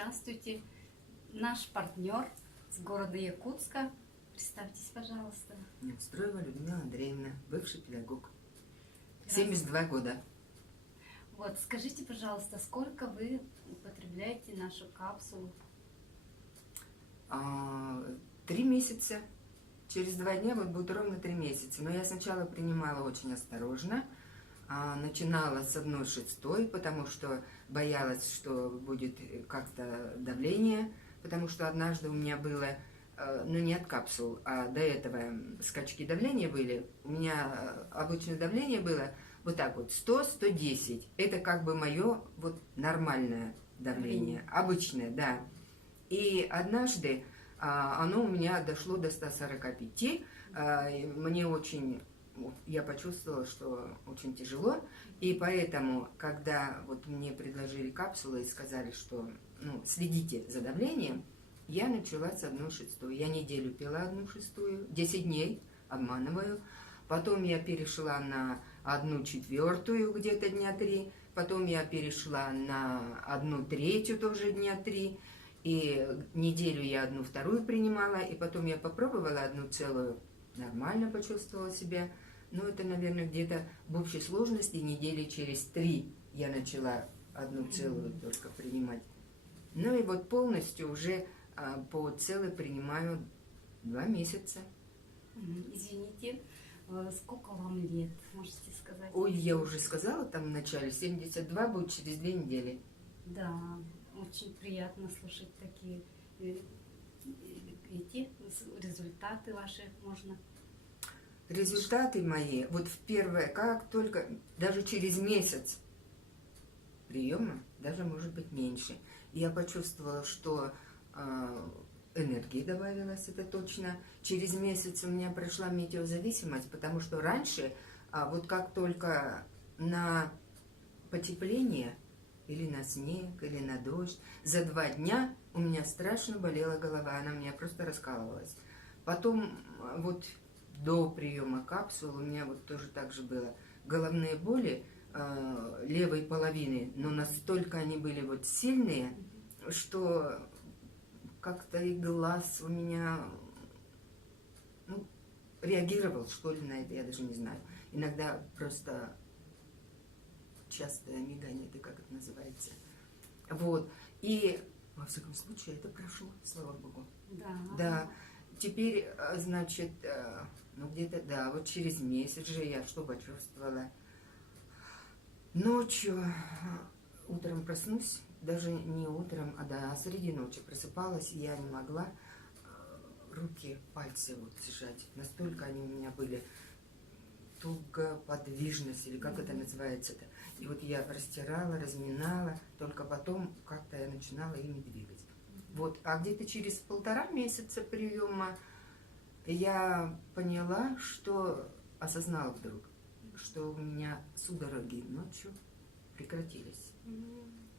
Здравствуйте, наш партнер с города Якутска. Представьтесь, пожалуйста. Строева Людмила Андреевна, бывший педагог. 72 года. Вот, скажите, пожалуйста, сколько вы употребляете нашу капсулу? 3 месяца. Через 2 дня вот будет ровно 3 месяца. Но я сначала принимала очень осторожно. Начинала с 1/6, потому что боялась, что будет как-то давление. Потому что однажды у меня было, ну не от капсул, а до этого скачки давления были. У меня обычное давление было вот так вот, 100-110. Это как бы мое вот нормальное давление, обычное, да. И однажды оно у меня дошло до 145. Мне очень, я почувствовала, что очень тяжело. И поэтому, когда вот мне предложили капсулы и сказали, что ну, следите за давлением, я начала с 1/6. Я неделю пила 1/6, 10 дней, обманываю. Потом я перешла на 1/4, где-то дня 3. Потом я перешла на 1/3, тоже дня 3. И неделю я 1/2 принимала. И потом я попробовала 1/1. Нормально почувствовала себя. Но это, наверное, где-то в общей сложности недели через 3 я начала 1/1 только принимать. Ну и вот полностью уже по целой принимаю 2 месяца. Извините, сколько вам лет, можете сказать? Ой, я уже сказала там в начале, 72 будет через 2 недели. Да, очень приятно слушать такие эти результаты ваши можно. Результаты мои, вот в первое, как только, даже через месяц приема, даже может быть меньше, я почувствовала, что энергии добавилось, это точно. Через месяц у меня прошла метеозависимость, потому что раньше, вот как только на потепление, или на снег, или на дождь, за 2 дня у меня страшно болела голова, она у меня просто раскалывалась. Потом вот до приема капсул у меня вот тоже так же было. Головные боли левой половины, но настолько они были вот сильные, что как-то и глаз у меня ну, реагировал, что ли, на это, я даже не знаю. Иногда просто частое мигание, это как это называется. Вот. И, во всяком случае, это прошло, слава богу. Да. Да. Теперь, значит, ну где-то, да, вот через месяц же я что почувствовала. Ночью, утром проснусь, даже не утром, а среди ночи просыпалась, и я не могла руки, пальцы вот сжать. Настолько они у меня были тугоподвижность, или как это называется-то. И вот я растирала, разминала, только потом как-то я начинала ими двигать. Вот, а где-то через 1,5 месяца приема я поняла, что осознала вдруг, что у меня судороги ночью прекратились.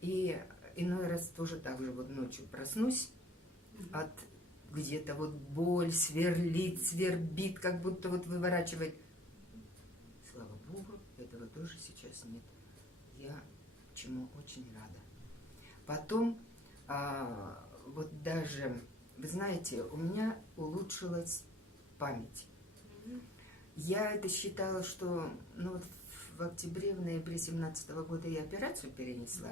И иной раз тоже так же вот ночью проснусь от где-то вот боль, сверлит, свербит, как будто вот выворачивает. Слава богу, этого тоже сейчас нет. Я чему очень рада. Потом вот даже, вы знаете, у меня улучшилась память. Я это считала, что ну, вот в октябре, в ноябре 2017 года я операцию перенесла.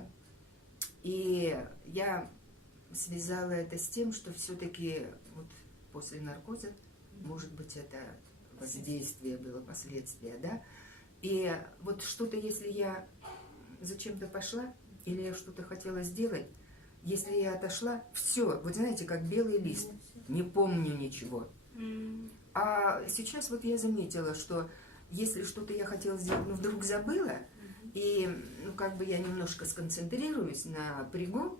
И я связала это с тем, что все-таки вот после наркоза, может быть, это воздействие было, последствия, да. И вот что-то, если я зачем-то пошла, или я что-то хотела сделать, если я отошла, все, вот знаете, как белый лист, не помню ничего. А сейчас вот я заметила, что если что-то я хотела сделать, но вдруг забыла, и ну, как бы я немножко сконцентрируюсь, напрягу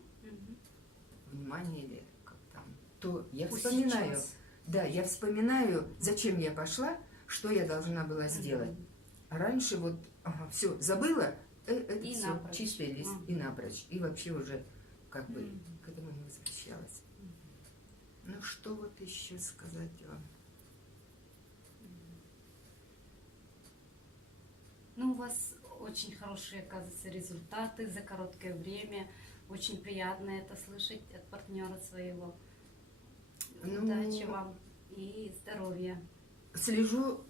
внимание или как там, то я вспоминаю. Сейчас. Да, я вспоминаю, зачем я пошла, что я должна была сделать. А раньше вот, все, забыла, это И все, напрочь. чистый лист и напрочь. И вообще уже как бы к этому не возвращалась. Ну что вот еще сказать вам? Ну, у вас очень хорошие, оказывается, результаты за короткое время. Очень приятно это слышать от партнера своего. Ну, Удачи вам и здоровья. Слежу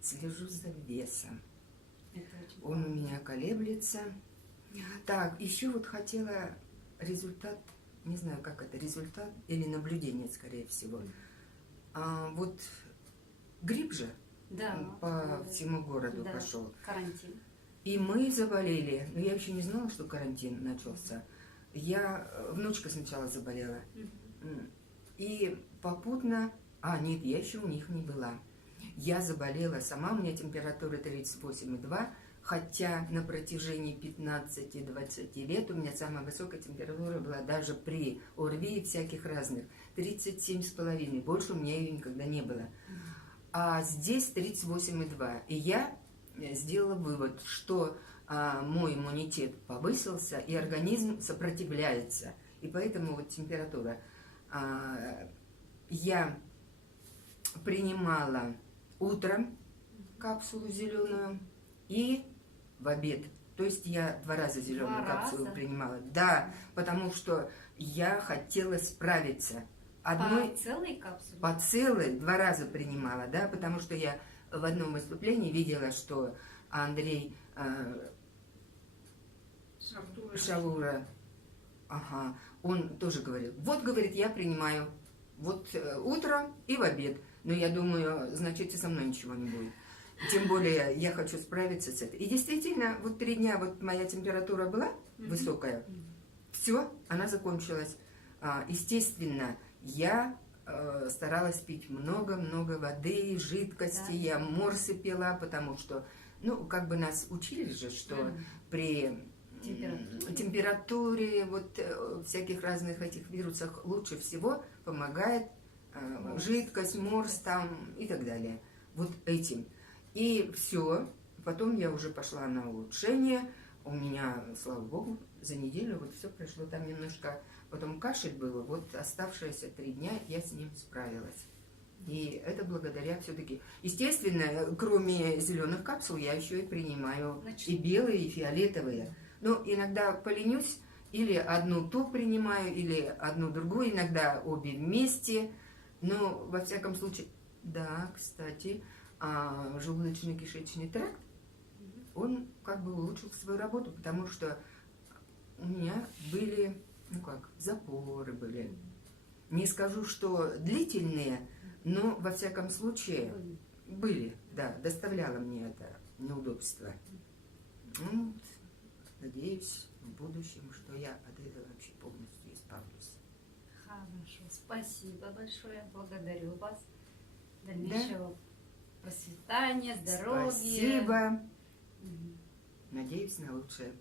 за весом. Это очень Он у правильно. меня колеблется. Так, еще вот хотела результат, не знаю, как это, результат или наблюдение, скорее всего. Вот грипп же Да, по всему городу да, пошел. карантин. И мы заболели. Но я еще не знала, что карантин начался. Внучка сначала заболела. И попутно... нет, я еще у них не была. Я заболела сама, у меня температура 38,2, хотя на протяжении 15-20 лет у меня самая высокая температура была даже при ОРВИ и всяких разных. 37,5, больше у меня ее никогда не было. А здесь 38,2. И я сделала вывод, что мой иммунитет повысился, и организм сопротивляется. И поэтому вот температура. Я принимала утром капсулу зеленую и в обед. То есть я 2 раза зеленую 2 капсулу раза? принимала. Да, потому что я хотела справиться. По целой капсуле? По целой 2 раза принимала, да, потому что я в одном выступлении видела, что Андрей Шавура, он тоже говорил, вот, говорит, я принимаю вот утром и в обед. Но я думаю, значит, и со мной ничего не будет. Тем более я хочу справиться с этим. И действительно, вот 3 дня вот моя температура была высокая, все, она закончилась. Естественно, я старалась пить много-много воды, жидкости, Да. я морсы пила, потому что, как бы нас учили же, что при температуре, вот всяких разных этих вирусах лучше всего помогает жидкость, морс там и так далее. Вот этим. И все. Потом я уже пошла на улучшение. У меня, слава богу, за неделю вот все прошло. Там немножко потом кашель был. Вот оставшиеся 3 дня я с ним справилась. И это благодаря все-таки... Естественно, кроме зеленых капсул, я еще и принимаю и белые, и фиолетовые. Но иногда поленюсь, или одну ту принимаю, или одну другую, иногда обе вместе. Но, во всяком случае, да, кстати, желудочно-кишечный тракт, он как бы улучшил свою работу, потому что у меня были, запоры были. Не скажу, что длительные, но, во всяком случае, были, да, доставляло мне это неудобство. Надеюсь в будущем, что я от этого вообще полностью избавлюсь. Хорошо, спасибо большое, благодарю вас. Дальнейшего процветания, здоровья. Спасибо. Надеюсь на лучшее.